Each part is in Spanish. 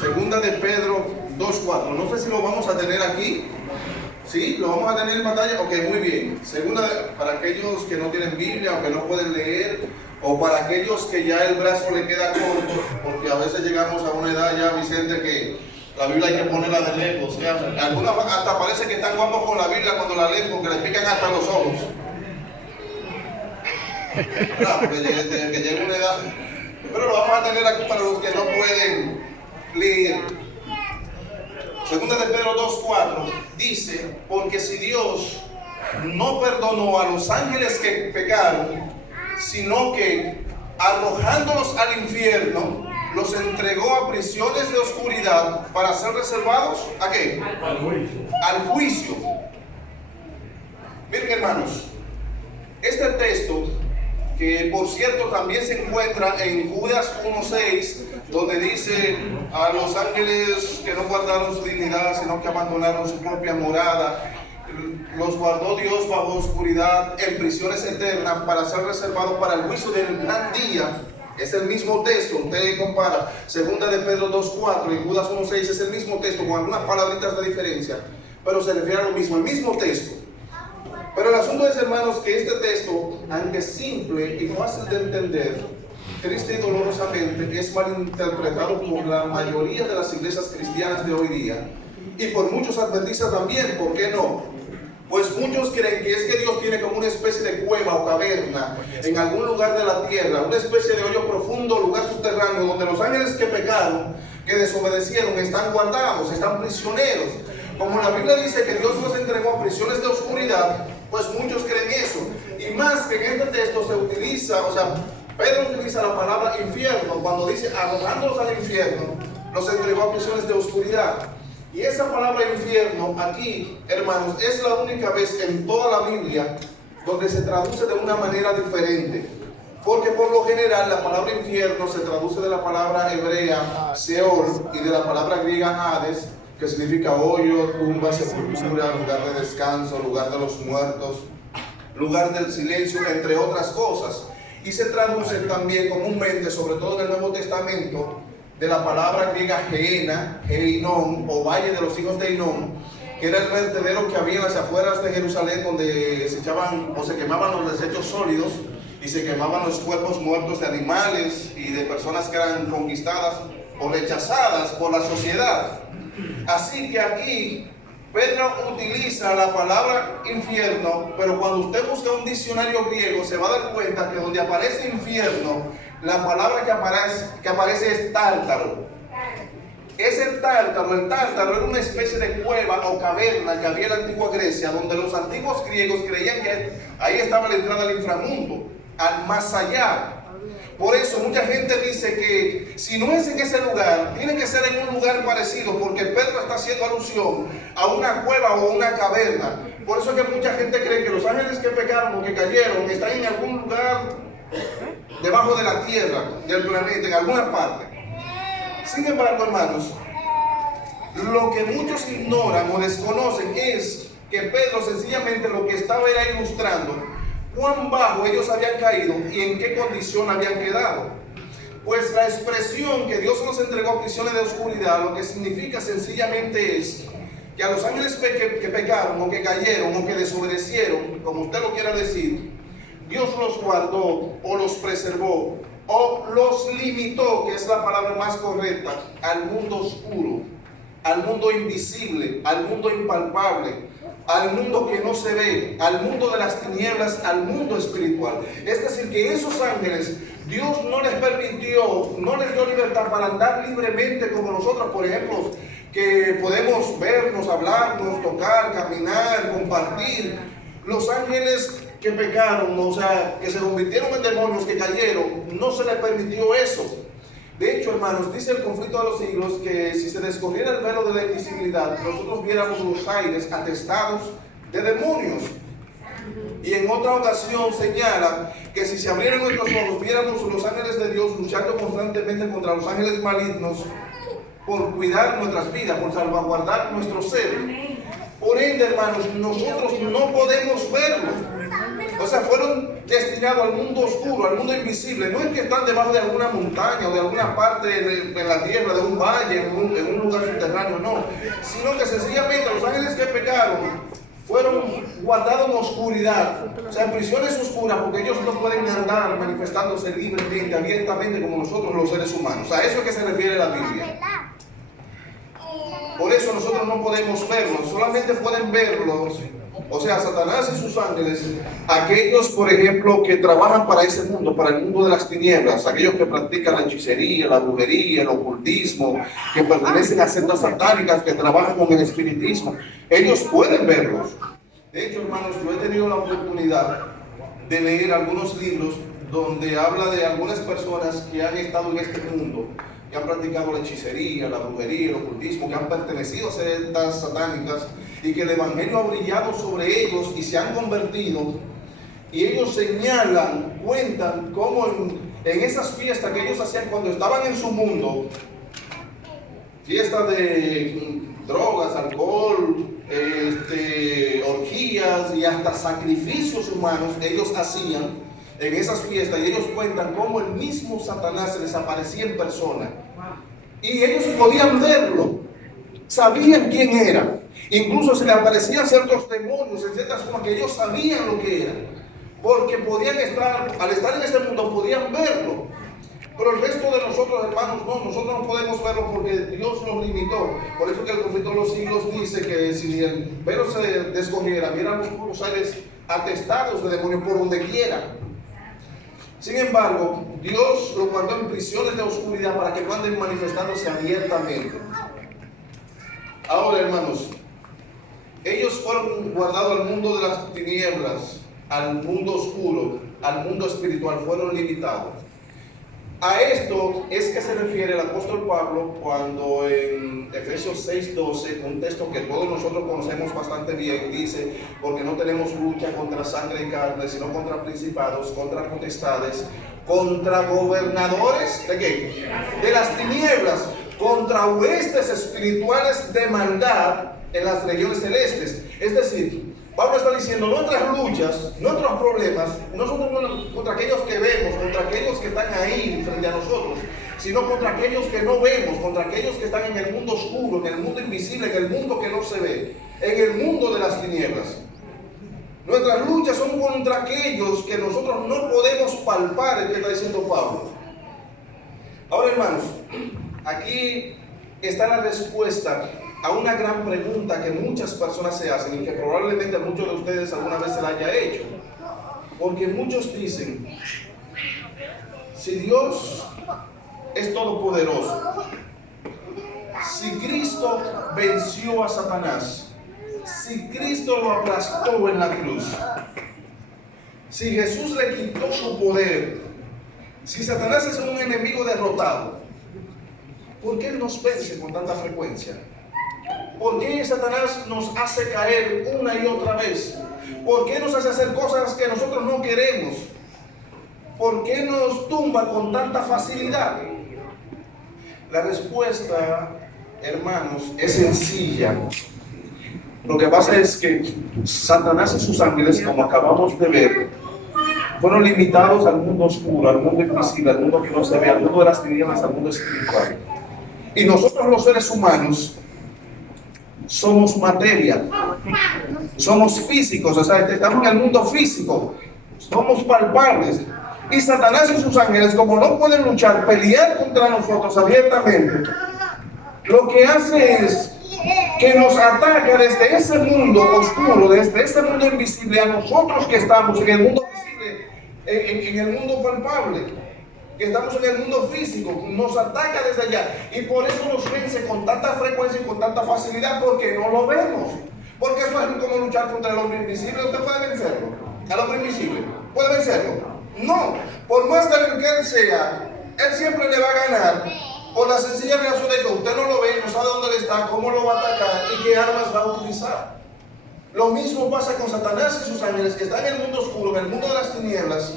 Segunda de Pedro 2:4. No sé si lo vamos a tener aquí. ¿Sí? ¿Lo vamos a tener en pantalla? Ok, muy bien. Para aquellos que no tienen Biblia o que no pueden leer, o para aquellos que ya el brazo le queda corto, porque a veces llegamos a una edad ya, Vicente, que la Biblia hay que ponerla de lejos. O sea, algunas hasta parece que están guapos con la Biblia cuando la leen porque les pican hasta los ojos. Claro, porque que llega una edad. Pero lo vamos a tener aquí para los que no pueden leer. Segunda de Pedro 2:4 dice: porque si Dios no perdonó a los ángeles que pecaron, sino que arrojándolos al infierno, los entregó a prisiones de oscuridad para ser reservados ¿a qué? Al juicio. Al juicio. Miren, hermanos, este texto, que por cierto también se encuentra en Judas 1:6, donde dice a los ángeles que no guardaron su dignidad, sino que abandonaron su propia morada, los guardó Dios bajo oscuridad en prisiones eternas para ser reservados para el juicio del gran día. Es el mismo texto. Usted compara Segunda de Pedro 2:4 y Judas 1:6, es el mismo texto con algunas palabritas de diferencia, pero se refiere a lo mismo, el mismo texto. Pero el asunto es, hermanos, que este texto, aunque simple y fácil de entender, triste y dolorosamente es malinterpretado por la mayoría de las iglesias cristianas de hoy día y por muchos adventistas también. ¿Por qué no? Pues muchos creen que es que Dios tiene como una especie de cueva o caverna en algún lugar de la tierra, una especie de hoyo profundo, lugar subterráneo, donde los ángeles que pecaron, que desobedecieron, están guardados, están prisioneros. Como la Biblia dice que Dios los entregó a prisiones de oscuridad, pues muchos creen eso. Y más que en este texto se utiliza, o sea, Pedro utiliza la palabra infierno cuando dice arrojándolos al infierno, los entregó a prisiones de oscuridad. Y esa palabra infierno aquí, hermanos, es la única vez en toda la Biblia donde se traduce de una manera diferente. Porque por lo general la palabra infierno se traduce de la palabra hebrea Seol y de la palabra griega Hades, que significa hoyo, tumba, sepultura, lugar de descanso, lugar de los muertos, lugar del silencio, entre otras cosas. Y se traduce también comúnmente, sobre todo en el Nuevo Testamento, de la palabra griega Geena, Geinón, o Valle de los Hijos de Hinón, que era el vertedero que había en las afueras de Jerusalén, donde se echaban o se quemaban los desechos sólidos y se quemaban los cuerpos muertos de animales y de personas que eran conquistadas o rechazadas por la sociedad. Así que aquí Pedro utiliza la palabra infierno, pero cuando usted busca un diccionario griego se va a dar cuenta que donde aparece infierno, la palabra que aparece es tártaro. Es el tártaro era una especie de cueva o caverna que había en la antigua Grecia, donde los antiguos griegos creían que ahí estaba la entrada al inframundo, al más allá. Por eso mucha gente dice que si no es en ese lugar, tiene que ser en un lugar parecido, porque Pedro está haciendo alusión a una cueva o una caverna. Por eso es que mucha gente cree que los ángeles que pecaron o que cayeron están en algún lugar debajo de la tierra, del planeta, en alguna parte. Sin embargo, hermanos, lo que muchos ignoran o desconocen es que Pedro sencillamente lo que estaba era ilustrando cuán bajo ellos habían caído y en qué condición habían quedado. Pues la expresión que Dios nos entregó a prisiones de oscuridad, lo que significa sencillamente es que a los ángeles que pecaron o que cayeron o que desobedecieron, como usted lo quiera decir, Dios los guardó o los preservó o los limitó, que es la palabra más correcta, al mundo oscuro, al mundo invisible, al mundo impalpable, al mundo que no se ve, al mundo de las tinieblas, al mundo espiritual. Es decir, que esos ángeles, Dios no les permitió, no les dio libertad para andar libremente como nosotros, por ejemplo, que podemos vernos, hablarnos, tocar, caminar, compartir. Los ángeles que pecaron, o sea, que se convirtieron en demonios, que cayeron, no se les permitió eso. De hecho, hermanos, dice el Conflicto de los Siglos que si se descorriera el velo de la invisibilidad, nosotros viéramos los aires atestados de demonios. Y en otra ocasión señala que si se abrieran nuestros ojos, viéramos los ángeles de Dios luchando constantemente contra los ángeles malignos por cuidar nuestras vidas, por salvaguardar nuestro ser. Por ende, hermanos, nosotros no podemos verlo. O sea, fueron destinados al mundo oscuro, al mundo invisible. No es que están debajo de alguna montaña o de alguna parte de la tierra, de un valle, en un lugar subterráneo, no. Sino que sencillamente los ángeles que pecaron fueron guardados en oscuridad, o sea, en prisiones oscuras, porque ellos no pueden andar manifestándose libremente, abiertamente como nosotros los seres humanos. A eso es que se refiere la Biblia. Por eso nosotros no podemos verlos, solamente pueden verlos, o sea, Satanás y sus ángeles, aquellos, por ejemplo, que trabajan para ese mundo, para el mundo de las tinieblas, aquellos que practican la hechicería, la brujería, el ocultismo, que pertenecen a sectas satánicas, que trabajan con el espiritismo, ellos pueden verlos. De hecho, hermanos, yo he tenido la oportunidad de leer algunos libros donde habla de algunas personas que han estado en este mundo, que han practicado la hechicería, la brujería, el ocultismo, que han pertenecido a sectas satánicas y que el evangelio ha brillado sobre ellos y se han convertido. Y ellos señalan, cuentan cómo en esas fiestas que ellos hacían cuando estaban en su mundo, fiestas de drogas, alcohol, orgías y hasta sacrificios humanos, ellos hacían en esas fiestas, y ellos cuentan cómo el mismo Satanás se les aparecía en persona y ellos podían verlo, sabían quién era, incluso se le aparecían ciertos demonios en ciertas formas que ellos sabían lo que eran, porque podían estar, al estar en este mundo podían verlo. Pero el resto de nosotros, hermanos, no, nosotros no podemos verlo porque Dios nos limitó. Por eso que el profeta de los siglos dice que si el velo se descorriera, vieran los aires atestados de demonios por donde quiera. Sin embargo, Dios lo guardó en prisiones de oscuridad para que no anden manifestándose abiertamente. Ahora, hermanos, ellos fueron guardados al mundo de las tinieblas, al mundo oscuro, al mundo espiritual, fueron limitados. A esto es que se refiere el apóstol Pablo cuando en Efesios 6:12, un texto que todos nosotros conocemos bastante bien, dice: porque no tenemos lucha contra sangre y carne, sino contra principados, contra potestades, contra gobernadores, ¿de qué? De las tinieblas, contra huestes espirituales de maldad en las regiones celestes. Es decir, Pablo está diciendo, nuestras luchas, nuestros problemas, no son contra aquellos que vemos, contra aquellos que están ahí frente a nosotros, sino contra aquellos que no vemos, contra aquellos que están en el mundo oscuro, en el mundo invisible, en el mundo que no se ve, en el mundo de las tinieblas. Nuestras luchas son contra aquellos que nosotros no podemos palpar, es lo que está diciendo Pablo. Ahora, hermanos, aquí está la respuesta a una gran pregunta que muchas personas se hacen y que probablemente a muchos de ustedes alguna vez se la haya hecho. Porque muchos dicen, si Dios es todopoderoso, si Cristo venció a Satanás, si Cristo lo aplastó en la cruz, si Jesús le quitó su poder, si Satanás es un enemigo derrotado, ¿por qué Él nos vence con tanta frecuencia? ¿Por qué Satanás nos hace caer una y otra vez? ¿Por qué nos hace hacer cosas que nosotros no queremos? ¿Por qué nos tumba con tanta facilidad? La respuesta, hermanos, es sencilla. Lo que pasa es que Satanás y sus ángeles, como acabamos de ver, fueron limitados al mundo oscuro, al mundo invisible, al mundo que no se ve, al mundo de las tinieblas, al mundo espiritual. Y nosotros los seres humanos somos materia, somos físicos, o sea, estamos en el mundo físico, somos palpables. Y Satanás y sus ángeles, como no pueden luchar, pelear contra nosotros abiertamente, lo que hace es que nos ataca desde ese mundo oscuro, desde ese mundo invisible, a nosotros que estamos en el mundo visible, en el mundo palpable, que estamos en el mundo físico, nos ataca desde allá, y por eso nos vence con tanta frecuencia y con tanta facilidad, porque no lo vemos. Porque eso es como luchar contra el hombre invisible. ¿Usted puede vencerlo? ¿Al hombre invisible? ¿Puede vencerlo? No. Por más débil que él sea, él siempre le va a ganar, por la sencilla razón de que usted no lo ve, no sabe dónde él está, cómo lo va a atacar y qué armas va a utilizar. Lo mismo pasa con Satanás y sus ángeles, que están en el mundo oscuro, en el mundo de las tinieblas,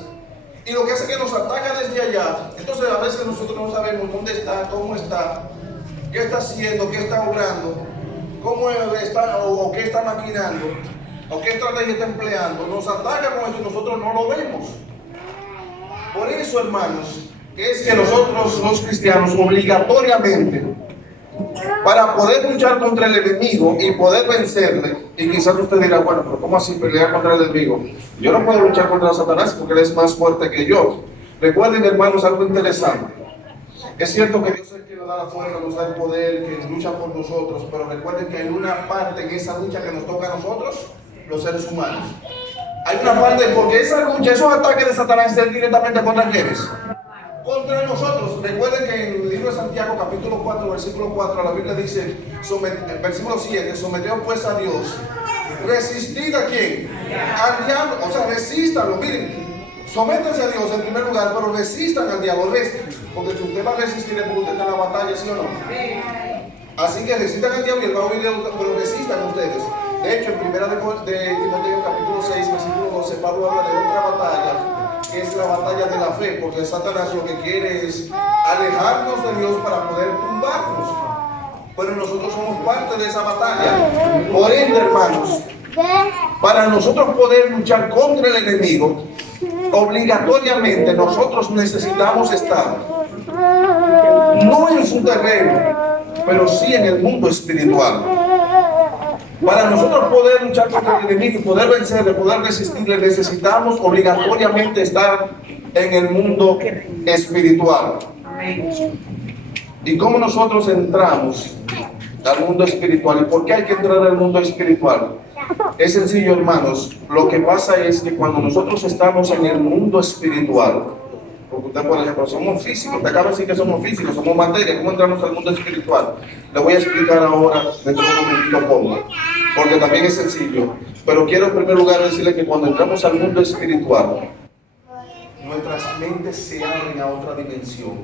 y lo que hace que nos ataca desde allá. Entonces a veces nosotros no sabemos dónde está, cómo está, qué está haciendo, qué está obrando, cómo está o qué está maquinando. o qué estrategia está empleando, nos ataca con eso y nosotros no lo vemos. Por eso, hermanos, es que nosotros los cristianos obligatoriamente, para poder luchar contra el enemigo y poder vencerle, y quizás usted dirá, bueno, pero ¿cómo así pelear contra el enemigo? Yo no puedo luchar contra Satanás porque él es más fuerte que yo. Recuerden, hermanos, algo interesante. Es cierto que Dios es quien nos da la fuerza, nos da el poder, que lucha por nosotros, pero recuerden que hay una parte en esa lucha que nos toca a nosotros, los seres humanos. Hay una parte, porque esa lucha, esos ataques de Satanás están directamente contra quienes. Contra nosotros. Recuerden que en el libro de Santiago, capítulo 4, versículo 4, la Biblia dice, versículo 7, someteos pues a Dios. ¿Resistid a quién? Al diablo. O sea, resístanlo. Miren, sométanse a Dios en primer lugar, pero resistan al diablo. Porque si usted va a resistir es porque usted está en la batalla, ¿sí o no? Así que resistan al diablo y él va a oír, pero resistan ustedes. De hecho, en primera de Timoteo, capítulo 6, versículo 12, Pablo habla de otra batalla, que es la batalla de la fe, porque Satanás lo que quiere es alejarnos de Dios para poder tumbarnos. Pero nosotros somos parte de esa batalla. Por ende, hermanos, para nosotros poder luchar contra el enemigo, obligatoriamente nosotros necesitamos estar no en su terreno, pero sí en el mundo espiritual. Para nosotros poder luchar contra el enemigo y poder vencerle, poder resistirle, necesitamos obligatoriamente estar en el mundo espiritual. ¿Y cómo nosotros entramos al mundo espiritual? ¿Y por qué hay que entrar al mundo espiritual? Es sencillo, hermanos. Lo que pasa es que cuando nosotros estamos en el mundo espiritual, porque usted, por ejemplo, somos físicos, te acabo de decir que somos físicos, somos materia. ¿Cómo entramos al mundo espiritual? Le voy a explicar ahora dentro de un momentito cómo, porque también es sencillo. Pero quiero en primer lugar decirle que cuando entramos al mundo espiritual, nuestras mentes se abren a otra dimensión.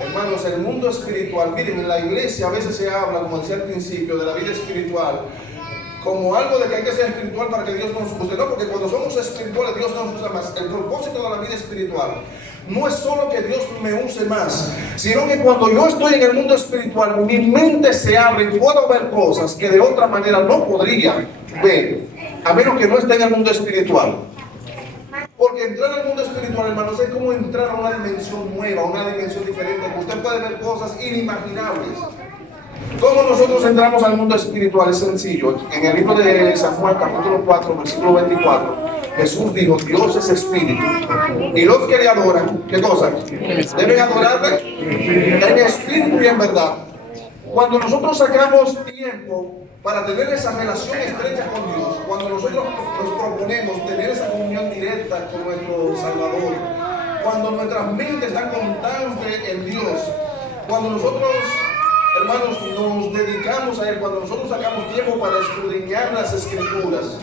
Hermanos, el mundo espiritual, miren, en la iglesia a veces se habla, como decía al principio, de la vida espiritual, como algo de que hay que ser espiritual para que Dios nos use. No, porque cuando somos espirituales, Dios nos usa más. El propósito de la vida espiritual no es solo que Dios me use más, sino que cuando yo estoy en el mundo espiritual, mi mente se abre y puedo ver cosas que de otra manera no podría ver, a menos que no esté en el mundo espiritual. Porque entrar al mundo espiritual, hermanos, es como entrar a una dimensión nueva, una dimensión diferente, que usted puede ver cosas inimaginables. ¿Cómo nosotros entramos al mundo espiritual? Es sencillo. En el libro de San Juan, capítulo 4, versículo 24, Jesús dijo, Dios es espíritu. Y los que le adoran, ¿qué cosa? Deben adorarle en espíritu y en verdad. Cuando nosotros sacamos tiempo para tener esa relación estrecha con Dios, cuando nosotros nos proponemos tener esa comunión directa con nuestro Salvador, cuando nuestras mentes están constantes en Dios, cuando nosotros, hermanos, nos dedicamos a Él, cuando nosotros sacamos tiempo para escudriñar las Escrituras,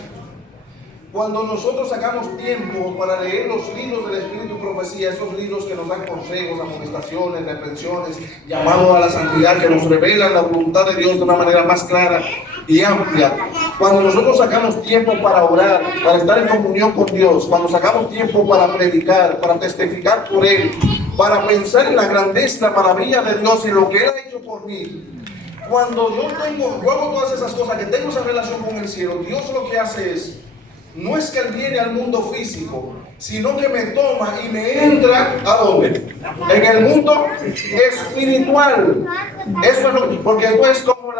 cuando nosotros sacamos tiempo para leer los libros del Espíritu y Profecía, esos libros que nos dan consejos, amonestaciones, reprensiones, llamados a la santidad, que nos revelan la voluntad de Dios de una manera más clara y amplia, cuando nosotros sacamos tiempo para orar, para estar en comunión con Dios, cuando sacamos tiempo para predicar, para testificar por Él, para pensar en la grandeza y la maravilla de Dios y lo que Él ha hecho por mí, cuando yo hago todas esas cosas, que tengo esa relación con el cielo, Dios lo que hace es, no es que Él viene al mundo físico, sino que me toma y me entra ¿a dónde? En el mundo espiritual. Eso es porque esto es como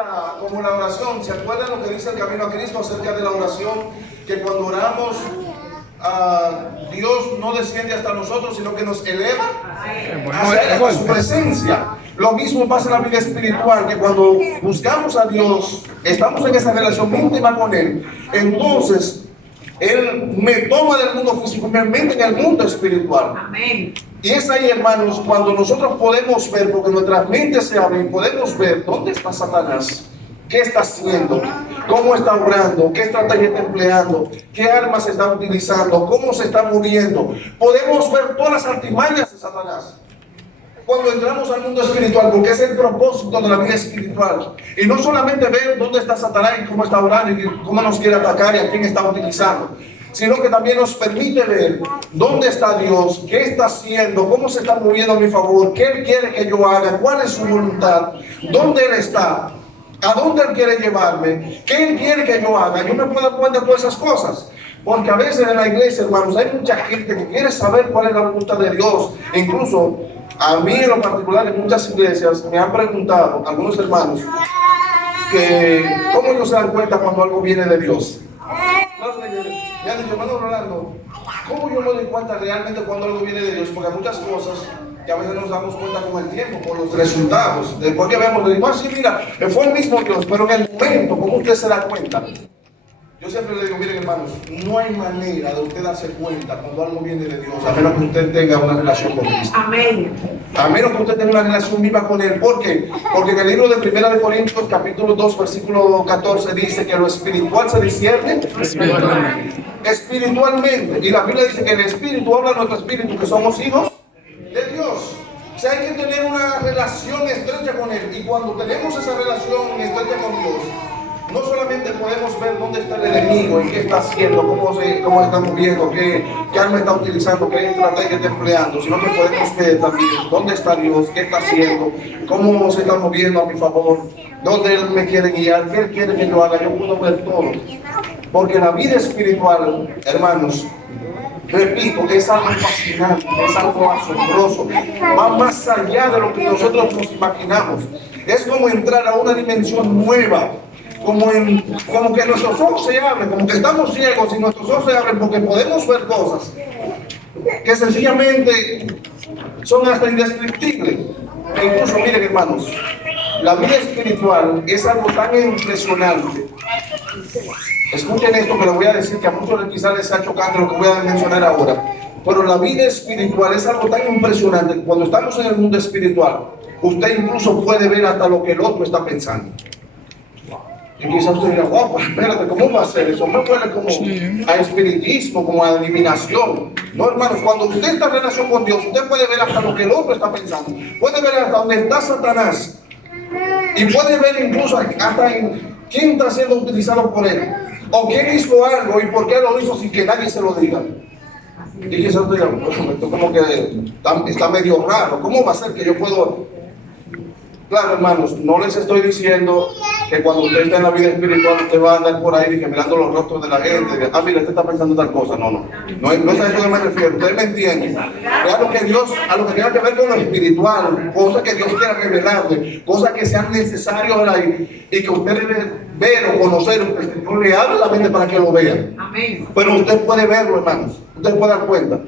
la oración. ¿Se acuerdan lo que dice el Camino a Cristo acerca de la oración? Que cuando oramos, Dios no desciende hasta nosotros, sino que nos eleva hacia su presencia. Lo mismo pasa en la vida espiritual, que cuando buscamos a Dios, estamos en esa relación íntima con Él, entonces Él me toma del mundo físico y me mete en el mundo espiritual. Amén. Y es ahí, hermanos, cuando nosotros podemos ver, porque nuestras mentes se abren, podemos ver dónde está Satanás, qué está haciendo, cómo está obrando, qué estrategia está empleando, qué armas está utilizando, cómo se está moviendo. Podemos ver todas las artimañas de Satanás cuando entramos al mundo espiritual, porque es el propósito de la vida espiritual. Y no solamente ver dónde está Satanás y cómo está orando y cómo nos quiere atacar y a quién está utilizando, sino que también nos permite ver dónde está Dios, qué está haciendo, cómo se está moviendo a mi favor, qué Él quiere que yo haga, cuál es su voluntad, dónde Él está. ¿A dónde Él quiere llevarme? ¿Qué Él quiere que yo haga? Yo me puedo dar cuenta de todas esas cosas. Porque a veces en la iglesia, hermanos, hay mucha gente que quiere saber cuál es la voluntad de Dios. E incluso a mí en lo particular, en muchas iglesias, me han preguntado algunos hermanos que cómo ellos se dan cuenta cuando algo viene de Dios. Me han dicho, hermano Rolando, ¿cómo yo me doy cuenta realmente cuando algo viene de Dios? Porque hay muchas cosas que a veces nos damos cuenta con el tiempo, por los resultados. Después que vemos, le digo, sí, mira, fue el mismo Dios, pero en el momento, ¿cómo usted se da cuenta? Yo siempre le digo, miren hermanos, no hay manera de usted darse cuenta cuando algo viene de Dios, a menos que usted tenga una relación con Cristo. Amén. A menos que usted tenga una relación viva con Él. ¿Por qué? Porque en el libro de 1 Corintios, capítulo 2, versículo 14, dice que lo espiritual se discierne espiritualmente. Y la Biblia dice que el Espíritu habla a nuestro espíritu, que somos hijos de Dios. O sea, hay que tener una relación estrecha con Él. Y cuando tenemos esa relación estrecha con Dios, no solamente podemos ver dónde está el enemigo y qué está haciendo, cómo se está moviendo, qué arma está utilizando, qué estrategia está empleando, sino que podemos ver también dónde está Dios, qué está haciendo, cómo se está moviendo a mi favor, dónde Él me quiere guiar, qué Él quiere que yo haga. Yo puedo ver todo. Porque la vida espiritual, hermanos, repito, es algo fascinante, es algo asombroso, va más allá de lo que nosotros nos imaginamos. Es como entrar a una dimensión nueva. Como que nuestros ojos se abren, como que estamos ciegos y nuestros ojos se abren porque podemos ver cosas que sencillamente son hasta indescriptibles. E incluso, miren hermanos, la vida espiritual es algo tan impresionante. Escuchen esto que les voy a decir, que a muchos quizás les está chocando lo que voy a mencionar ahora. Pero la vida espiritual es algo tan impresionante. Cuando estamos en el mundo espiritual, usted incluso puede ver hasta lo que el otro está pensando. Y quizás usted dirá, wow, pues espérate, ¿cómo va a ser eso? No huele como a espiritismo, como a adivinación. No, hermanos, cuando usted está en relación con Dios, usted puede ver hasta lo que el otro está pensando. Puede ver hasta dónde está Satanás. Y puede ver incluso hasta en quién está siendo utilizado por él. O quién hizo algo y por qué lo hizo sin que nadie se lo diga. Y quizás usted diga, bueno, esto como que está medio raro. ¿Cómo va a ser que yo puedo...? Claro, hermanos, no les estoy diciendo que cuando usted está en la vida espiritual usted va a andar por ahí mirando los rostros de la gente, mira, este está pensando tal cosa. No es a eso que me refiero. Ustedes me entienden. Es a lo que Dios, a lo que tenga que ver con lo espiritual, cosas que Dios quiera revelarle, cosas que sean necesarias ahí y que usted debe ver o conocer. No le abre la mente para que lo vea. Amén. Pero usted puede verlo, hermanos. Usted puede dar cuenta.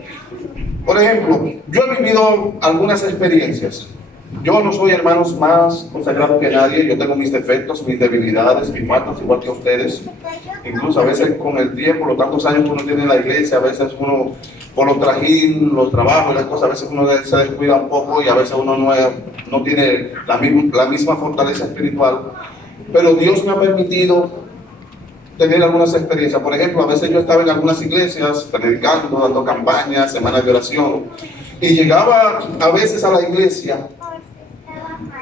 Por ejemplo, yo he vivido algunas experiencias. Yo no soy, hermanos, más consagrado que nadie. Yo tengo mis defectos, mis debilidades, mis faltas, igual que ustedes. Incluso a veces con el tiempo, los tantos años que uno tiene en la iglesia, a veces uno, por los trajín, los trabajos y las cosas, a veces uno se descuida un poco y a veces uno no tiene la misma fortaleza espiritual. Pero Dios me ha permitido tener algunas experiencias. Por ejemplo, a veces yo estaba en algunas iglesias predicando, dando campañas, semanas de oración, y llegaba a veces a la iglesia.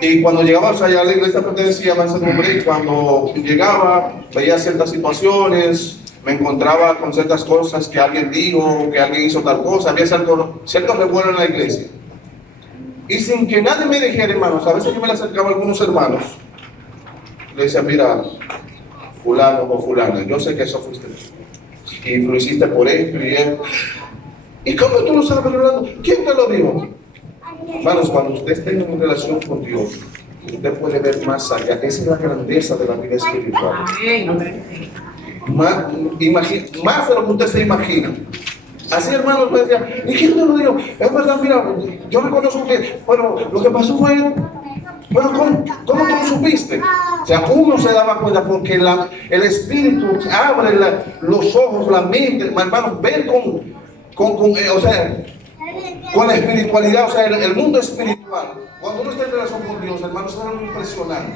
Y cuando llegaba, o sea, ya la iglesia pertenecía a Mansedumbre, y cuando llegaba, veía ciertas situaciones, me encontraba con ciertas cosas que alguien dijo, que alguien hizo tal cosa, había cierto revuelo en la iglesia. Y sin que nadie me dijera, hermanos, a veces yo me le acercaba a algunos hermanos, le decía, mira, fulano o fulana, yo sé que eso fuiste tú, y lo hiciste por esto y esto. ¿Y cómo tú lo sabes, Rolando? ¿Quién te lo dijo? Hermanos, cuando usted tenga una relación con Dios, usted puede ver más allá. Esa es la grandeza de la vida espiritual. Más de lo que usted se imagina. Así, hermanos, me decían, ¿y quién te lo dijo? Es verdad, mira, yo reconozco que, bueno, lo que pasó fue, bueno, ¿cómo tú lo supiste? O sea, uno se daba cuenta porque el Espíritu abre los ojos, la mente, hermanos, ver con la espiritualidad, o sea, el mundo espiritual. Cuando uno está en relación con Dios, hermanos, es algo impresionante.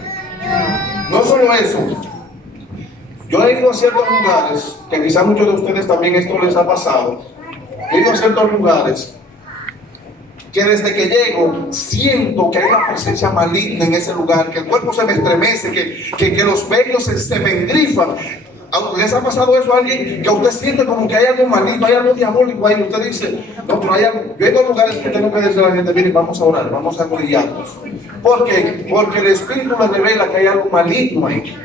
No solo eso, yo he ido a ciertos lugares, que quizás muchos de ustedes también esto les ha pasado. He ido a ciertos lugares que desde que llego siento que hay una presencia maligna en ese lugar, que el cuerpo se me estremece, que los vellos se me engrifan. ¿Les ha pasado eso a alguien? Que usted siente como que hay algo malito, hay algo diabólico ahí. Usted dice, no, pero hay algo. Yo he ido a lugares que tengo que decirle a la gente, miren, vamos a orar, vamos a arrodillarnos. ¿Por qué? Porque el Espíritu le revela que hay algo maligno ahí.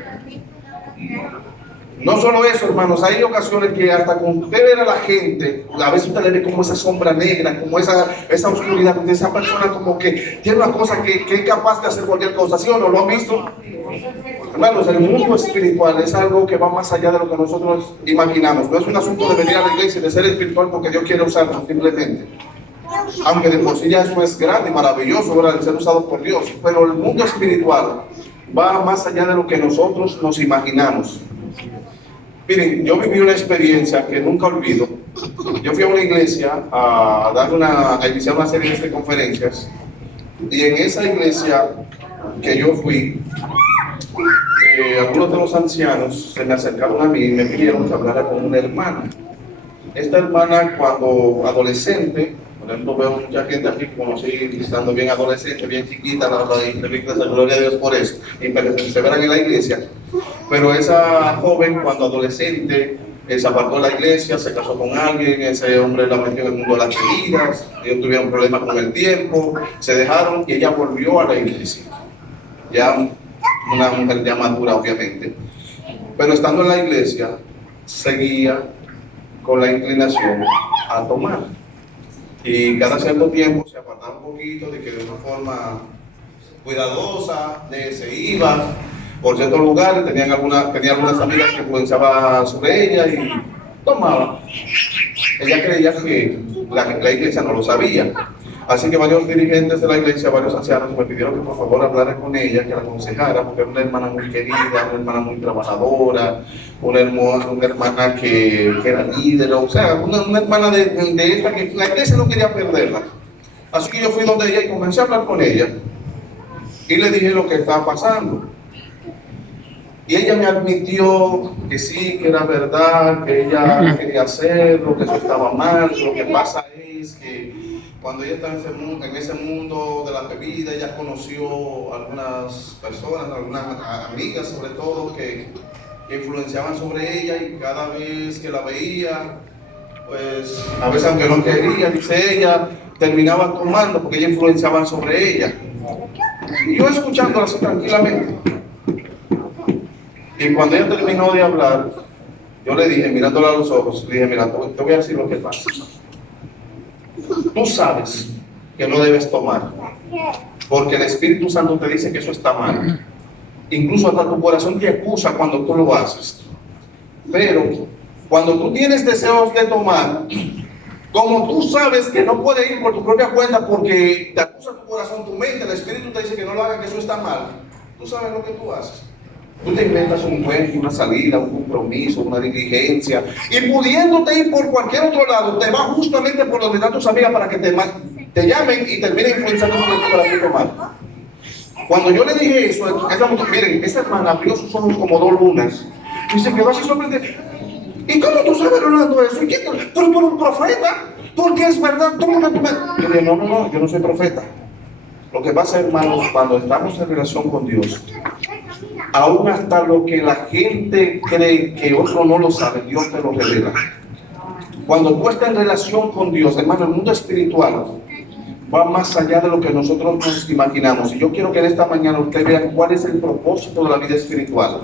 No solo eso, hermanos, hay ocasiones que hasta cuando usted ve a la gente, a veces usted le ve como esa sombra negra, como esa oscuridad, donde esa persona como que tiene una cosa que es capaz de hacer cualquier cosa, ¿sí o no? ¿Lo han visto? Hermanos, el mundo espiritual es algo que va más allá de lo que nosotros imaginamos. No es un asunto de venir a la iglesia y de ser espiritual porque Dios quiere usarnos simplemente. Aunque de por sí ya eso es grande y maravilloso, ¿verdad? El ser usado por Dios. Pero el mundo espiritual va más allá de lo que nosotros nos imaginamos. Miren, yo viví una experiencia que nunca olvido. Yo fui a una iglesia a iniciar una serie de conferencias, y en esa iglesia que yo fui, algunos de los ancianos se me acercaron a mí y me pidieron que hablara con una hermana. Esta hermana, cuando adolescente, por ejemplo, veo mucha gente aquí que conocí estando bien adolescente, bien chiquita, gloria a Dios por eso, y perseveran en la iglesia. Pero esa joven, cuando adolescente, se apartó de la iglesia, se casó con alguien, ese hombre la metió en el mundo de las bebidas, ellos tuvieron problemas con el tiempo, se dejaron y ella volvió a la iglesia. Ya una mujer ya madura, obviamente. Pero estando en la iglesia, seguía con la inclinación a tomar. Y cada cierto tiempo se apartaba un poquito, de que de una forma cuidadosa, se iba por ciertos lugares, tenía algunas amigas que influenciaban sobre ella y tomaba. Ella creía que la iglesia no lo sabía. Así que varios dirigentes de la iglesia, varios ancianos me pidieron que por favor hablara con ella, que la aconsejara, porque era una hermana muy querida, una hermana muy trabajadora, una hermana que era líder, o sea, una hermana de esta que la iglesia no quería perderla. Así que yo fui donde ella y comencé a hablar con ella y le dije lo que estaba pasando. Y ella me admitió que sí, que era verdad, que ella quería hacerlo, que eso estaba mal. Lo que pasa es que cuando ella estaba en ese mundo de la bebida, ella conoció algunas personas, algunas amigas sobre todo, que influenciaban sobre ella, y cada vez que la veía, pues a veces aunque no quería, dice ella, terminaba tomando porque ella influenciaba sobre ella. Y yo escuchándola así tranquilamente. Y cuando ella terminó de hablar, yo le dije, mirándola a los ojos, le dije, mira, te voy a decir lo que pasa. Tú sabes que no debes tomar, porque el Espíritu Santo te dice que eso está mal. Incluso hasta tu corazón te acusa cuando tú lo haces. Pero cuando tú tienes deseos de tomar, como tú sabes que no puedes ir por tu propia cuenta porque te acusa tu corazón, tu mente, el Espíritu te dice que no lo hagas, que eso está mal, tú sabes lo que tú haces. Tú te inventas un cuento, una salida, un compromiso, una diligencia, y pudiéndote ir por cualquier otro lado, te vas justamente por donde están tus amigas para que te llamen y terminen influenciando sobre ti para tu tomar. Cuando yo le dije eso, miren, esa hermana abrió sus ojos como dos lunas y se quedó así sorprendida. ¿Y cómo tú sabes, Rolando, eso? ¿Y quién? ¿Pero tú eres un profeta? Porque es verdad, tú me... Yo dije, no, yo no soy profeta. Lo que pasa, hermanos, cuando estamos en relación con Dios, aún hasta lo que la gente cree que otro no lo sabe, Dios te lo revela. Cuando tú estás en relación con Dios, hermano, el mundo espiritual va más allá de lo que nosotros nos imaginamos. Y yo quiero que en esta mañana usted vea cuál es el propósito de la vida espiritual.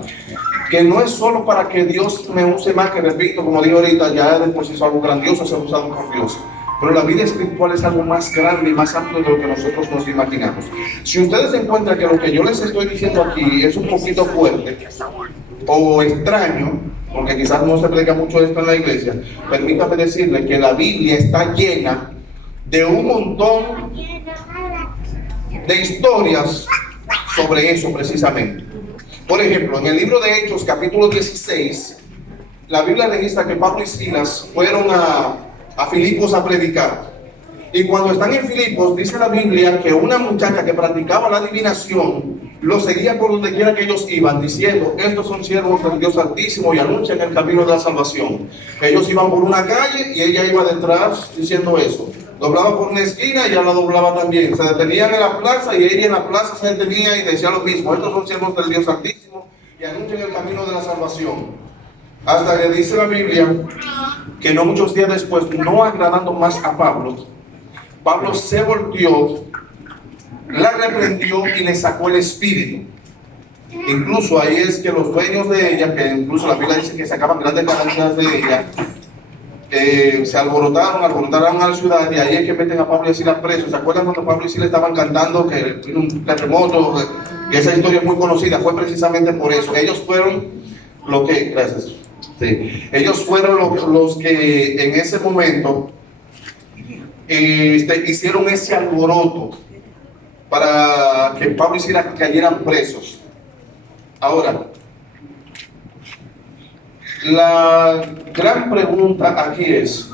Que no es solo para que Dios me use más, que repito, como digo ahorita, ya de por sí es algo grandioso ser usado por Dios. Pero la vida espiritual es algo más grande y más amplio de lo que nosotros nos imaginamos. Si ustedes encuentran que lo que yo les estoy diciendo aquí es un poquito fuerte o extraño, porque quizás no se predica mucho esto en la iglesia, permítame decirle que la Biblia está llena de un montón de historias sobre eso precisamente. Por ejemplo, en el libro de Hechos, capítulo 16, la Biblia registra que Pablo y Silas fueron a Filipos a predicar. Y cuando están en Filipos, dice la Biblia que una muchacha que practicaba la adivinación los seguía por donde quiera que ellos iban, diciendo, estos son siervos del Dios Altísimo y anuncian el camino de la salvación. Ellos iban por una calle y ella iba detrás diciendo eso. Doblaba por una esquina y ella la doblaba también. Se detenían en la plaza y ella en la plaza se detenía y decía lo mismo. Estos son siervos del Dios Altísimo y anuncian el camino de la salvación. Hasta que dice la Biblia que no muchos días después, no agradando más a Pablo, Pablo se volvió, la reprendió y le sacó el espíritu. Incluso ahí es que los dueños de ella, que incluso la Biblia dice que sacaban grandes ganancias de ella, se alborotaron a la ciudad, y ahí es que meten a Pablo y Silas presos. ¿Se acuerdan cuando Pablo y Silas estaban cantando que vino un terremoto? Y esa historia es muy conocida, fue precisamente por eso. Ellos fueron lo que, gracias, sí, ellos fueron los que en ese momento hicieron ese alboroto para que Pablo y Silas cayeran presos. Ahora, la gran pregunta aquí es,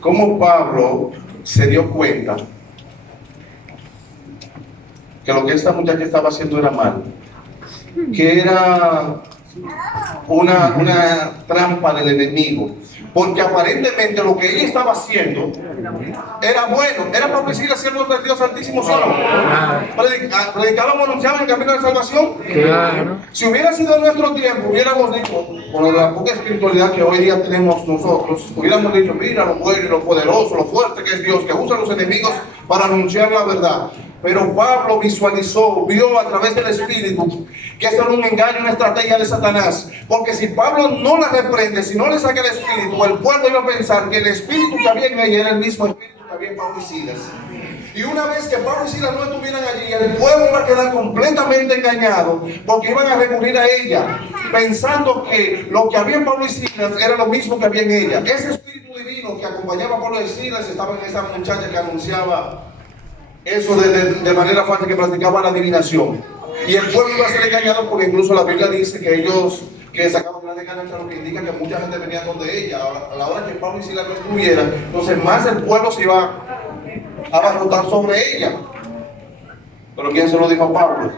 ¿cómo Pablo se dio cuenta que lo que esta muchacha estaba haciendo era mal? Que era una trampa del enemigo. Porque aparentemente lo que ella estaba haciendo era bueno. Era Pablo y Silas siervos del Dios Altísimo solo. Predicábamos, anunciaban el camino de salvación. Claro. Si hubiera sido nuestro tiempo, hubiéramos dicho, con la poca espiritualidad que hoy día tenemos nosotros, hubiéramos dicho, mira lo bueno y lo poderoso, lo fuerte que es Dios, que usa a los enemigos para anunciar la verdad. Pero Pablo visualizó, vio a través del Espíritu que esto era un engaño, una estrategia de Satanás. Porque si Pablo no la reprende, si no le saca el Espíritu, el pueblo iba a pensar que el Espíritu que había en ella era el mismo Espíritu que había en Pablo y Silas. Y una vez que Pablo y Silas no estuvieran allí, el pueblo iba a quedar completamente engañado, porque iban a recurrir a ella, pensando que lo que había en Pablo y Silas era lo mismo que había en ella. Ese Espíritu divino que acompañaba a Pablo y Silas estaba en esa muchacha que anunciaba eso de manera falsa, que practicaba la adivinación. Y el pueblo iba a ser engañado, porque incluso la Biblia dice que ellos que sacaban grandes ganancias, lo que indica que mucha gente venía donde ella. A la hora que Pablo y Silas no estuviera, entonces más el pueblo se iba a abarrotar sobre ella. Pero ¿quién se lo dijo a Pablo?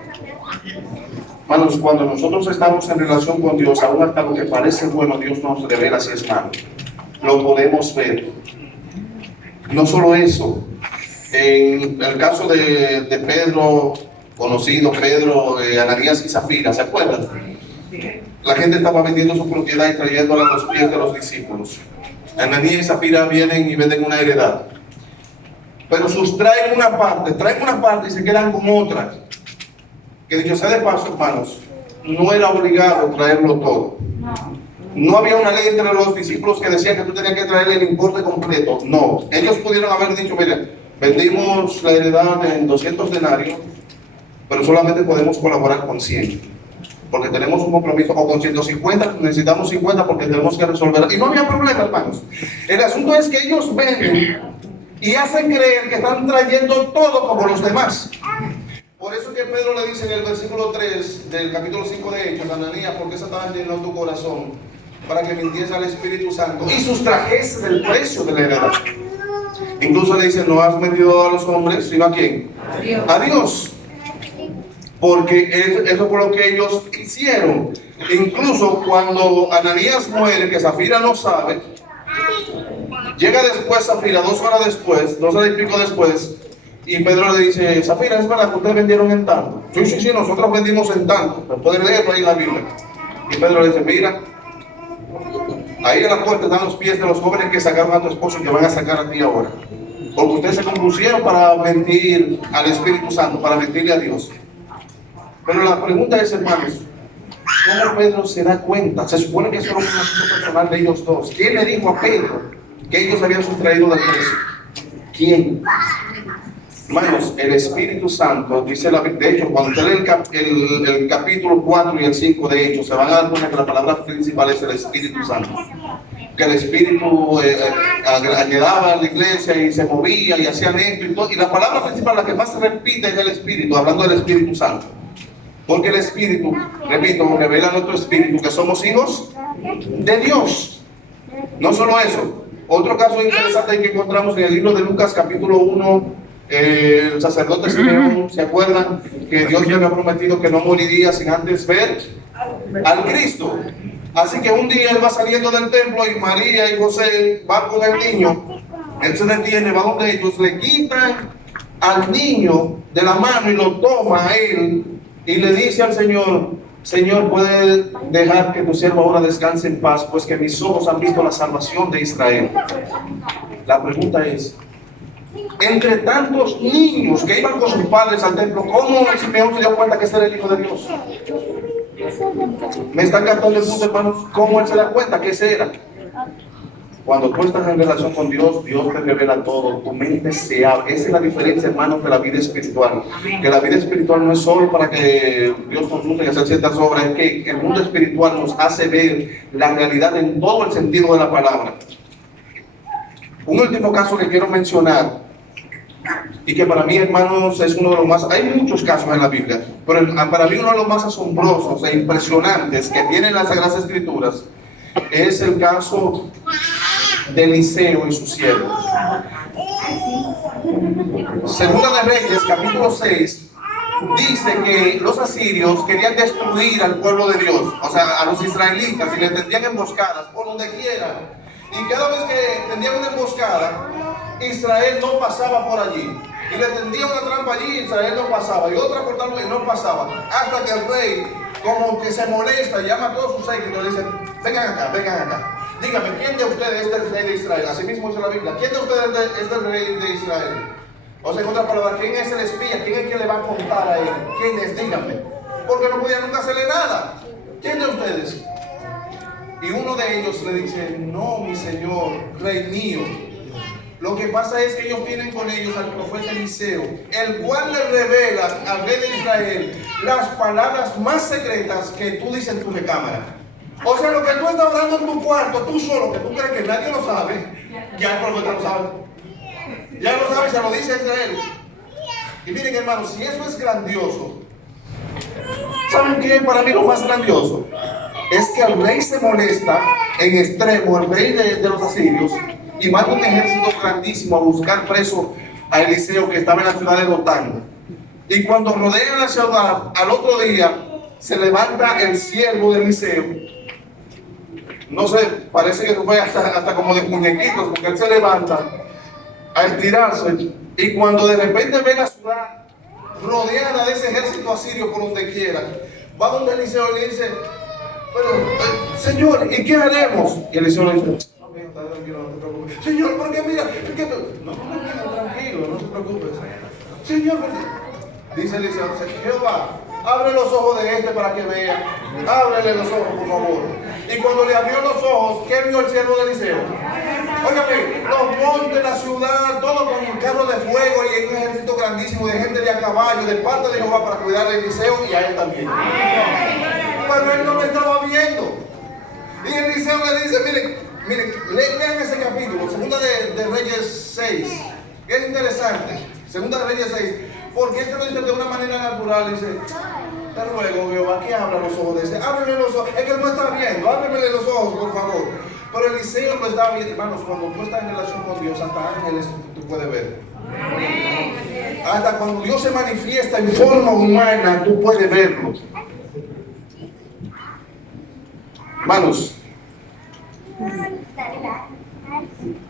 Hermanos, cuando nosotros estamos en relación con Dios, aún hasta lo que parece bueno, Dios nos revela si es malo. Lo podemos ver. No solo eso, en el caso de Pedro, conocido Pedro, Ananías y Zafira, ¿se acuerdan? La gente estaba vendiendo su propiedad y trayéndola a los pies de los discípulos. Ananías y Zafira vienen y venden una heredad, pero traen una parte y se quedan con otra. Que dicho sea de paso, hermanos, no era obligado traerlo todo. No había una ley entre los discípulos que decía que tú tenías que traerle el importe completo. No, ellos pudieron haber dicho, mira, vendimos la heredad en 200 denarios, pero solamente podemos colaborar con 100, porque tenemos un compromiso, o con 150, necesitamos 50 porque tenemos que resolver. Y no había problema, hermanos. El asunto es que ellos venden y hacen creer que están trayendo todo como los demás. Por eso que Pedro le dice en el versículo 3 del capítulo 5 de Hechos, Ananías, ¿por qué Satanás llenó tu corazón para que mintiese al Espíritu Santo y sustrajese del precio de la heredad? Incluso le dice, no has vendido a los hombres, sino a quién, a Dios. Porque eso fue lo que ellos hicieron. Incluso cuando Ananías muere, que Zafira no sabe, llega después Zafira, 2 horas después, 2 horas y pico después, y Pedro le dice, Zafira, ¿es verdad que ustedes vendieron en tanto? Sí, nosotros vendimos en tanto. Pueden leerlo ahí en la Biblia. Y Pedro le dice, mira, ahí en la puerta están los pies de los jóvenes que sacaron a tu esposo y que van a sacar a ti ahora. Porque ustedes se compusieron para mentir al Espíritu Santo, para mentirle a Dios. Pero la pregunta es, hermanos, ¿cómo Pedro se da cuenta? Se supone que eso era un asunto personal de ellos dos. ¿Quién le dijo a Pedro que ellos habían sustraído del precio? ¿Quién? Hermanos, el Espíritu Santo, dice la Biblia. De hecho, cuando usted lee el capítulo 4 y el 5 de Hechos, se van a dar cuenta que la palabra principal es el Espíritu Santo. Que el Espíritu llegaba a la iglesia y se movía y hacían esto y todo. Y la palabra principal, la que más se repite, es el Espíritu, hablando del Espíritu Santo. Porque el Espíritu, repito, revela a nuestro espíritu que somos hijos de Dios. No solo eso. Otro caso interesante que encontramos en el libro de Lucas, capítulo 1. El sacerdote Simeón, ¿se acuerdan? Que Dios le había prometido que no moriría sin antes ver al Cristo. Así que un día él va saliendo del templo y María y José van con el niño. Él se detiene, va donde ellos, le quitan al niño de la mano y lo toma a él y le dice al Señor, Señor, puede dejar que tu siervo ahora descanse en paz, pues que mis ojos han visto la salvación de Israel. La pregunta es, entre tantos niños que iban con sus padres al templo, ¿cómo Simeón se dio cuenta que este era el Hijo de Dios? ¿Me están captando el punto, hermanos? ¿Cómo él se da cuenta que ese era? Cuando tú estás en relación con Dios, Dios te revela todo, tu mente se abre. Esa es la diferencia, hermanos, de la vida espiritual. Que la vida espiritual no es solo para que Dios nos use y hacer ciertas obras, es que el mundo espiritual nos hace ver la realidad en todo el sentido de la palabra. Un último caso que quiero mencionar, y que para mí, hermanos, es uno de los más, hay muchos casos en la Biblia, pero para mí uno de los más asombrosos e impresionantes que tienen las Sagradas Escrituras es el caso de Eliseo y su siervo. Segunda de Reyes, capítulo 6, dice que los asirios querían destruir al pueblo de Dios, o sea, a los israelitas, y le tendían emboscadas por donde quiera. Y cada vez que tendían una emboscada, Israel no pasaba por allí. Y le tendían una trampa allí, Israel no pasaba. Y otra por tal y no pasaba. Hasta que el rey, como que se molesta, llama a todos sus séquitos y le dice: vengan acá, vengan acá. Dígame, ¿quién de ustedes es el rey de Israel? Así mismo dice la Biblia. ¿Quién de ustedes es el rey de Israel? O sea, en otras palabras, ¿quién es el espía? ¿Quién es el que le va a contar a él? ¿Quién es? Dígame. Porque no podía nunca hacerle nada. ¿Quién de ustedes? Y uno de ellos le dice: no, mi señor, rey mío. Lo que pasa es que ellos tienen con ellos al profeta Eliseo, el cual le revela al rey de Israel las palabras más secretas que tú dices en tu recámara. O sea, lo que tú estás hablando en tu cuarto, tú solo, que tú crees que nadie lo sabe, ya el profeta lo sabe. Ya lo sabe y se lo dice a Israel. Y miren, hermanos, si eso es grandioso, ¿saben qué? Para mí lo más grandioso es que el rey se molesta en extremo, el rey de los asirios, y manda un ejército grandísimo a buscar preso a Eliseo, que estaba en la ciudad de Dotán. Y cuando rodean la ciudad, al otro día se levanta el siervo de Eliseo. No sé, parece que fue hasta como de muñequitos, porque él se levanta a estirarse. Y cuando de repente ve la ciudad rodeada de ese ejército asirio por donde quiera, va donde Eliseo y le dice: pero, señor, ¿y qué haremos? Y Eliseo le dice: tranquilo, no te preocupes. Señor, ¿por qué mira? No, tranquilo, no te preocupes. Señor, dice Eliseo: Jehová, abre los ojos de este para que vea. Ábrele los ojos, por favor. Y cuando le abrió los ojos, ¿qué vio el siervo de Eliseo? Óigame, los montes, la ciudad, todo con un carro de fuego y un ejército grandísimo de gente de a caballo, de parte de Jehová, para cuidar a Eliseo y a él también. Pero él no me estaba viendo. Y Eliseo le dice: miren, lean ese capítulo, Segunda de Reyes 6. Es interesante, Segunda de Reyes 6, porque este lo dice de una manera natural. Dice: te ruego, Jehová, que abra los ojos de ese. Ábrele los ojos. Es que él no está viendo. Ábrele los ojos, por favor. Pero Eliseo no está viendo. Hermanos, cuando tú estás en relación con Dios, hasta ángeles tú puedes ver. Hasta cuando Dios se manifiesta en forma humana, tú puedes verlo. Hermanos,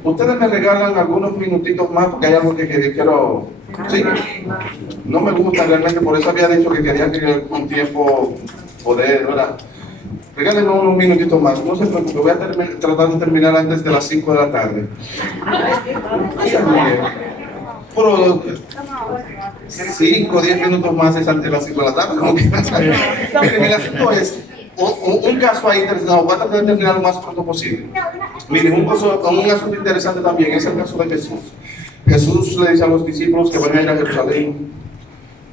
ustedes me regalan algunos minutitos más porque hay algo que quiero. Sí, no me gusta realmente, por eso había dicho que quería que con tiempo poder, ¿verdad? Regálenme unos minutitos más, no se preocupe, voy a tratar de terminar antes de las 5 de la tarde. Pero 5 o 10 minutos más es antes de las 5 de la tarde. Miren, el asunto es un caso ahí interesante. Voy a tratar de terminar lo más pronto posible. Miren, un asunto interesante también es el caso de Jesús. Jesús le dice a los discípulos que van a ir a Jerusalén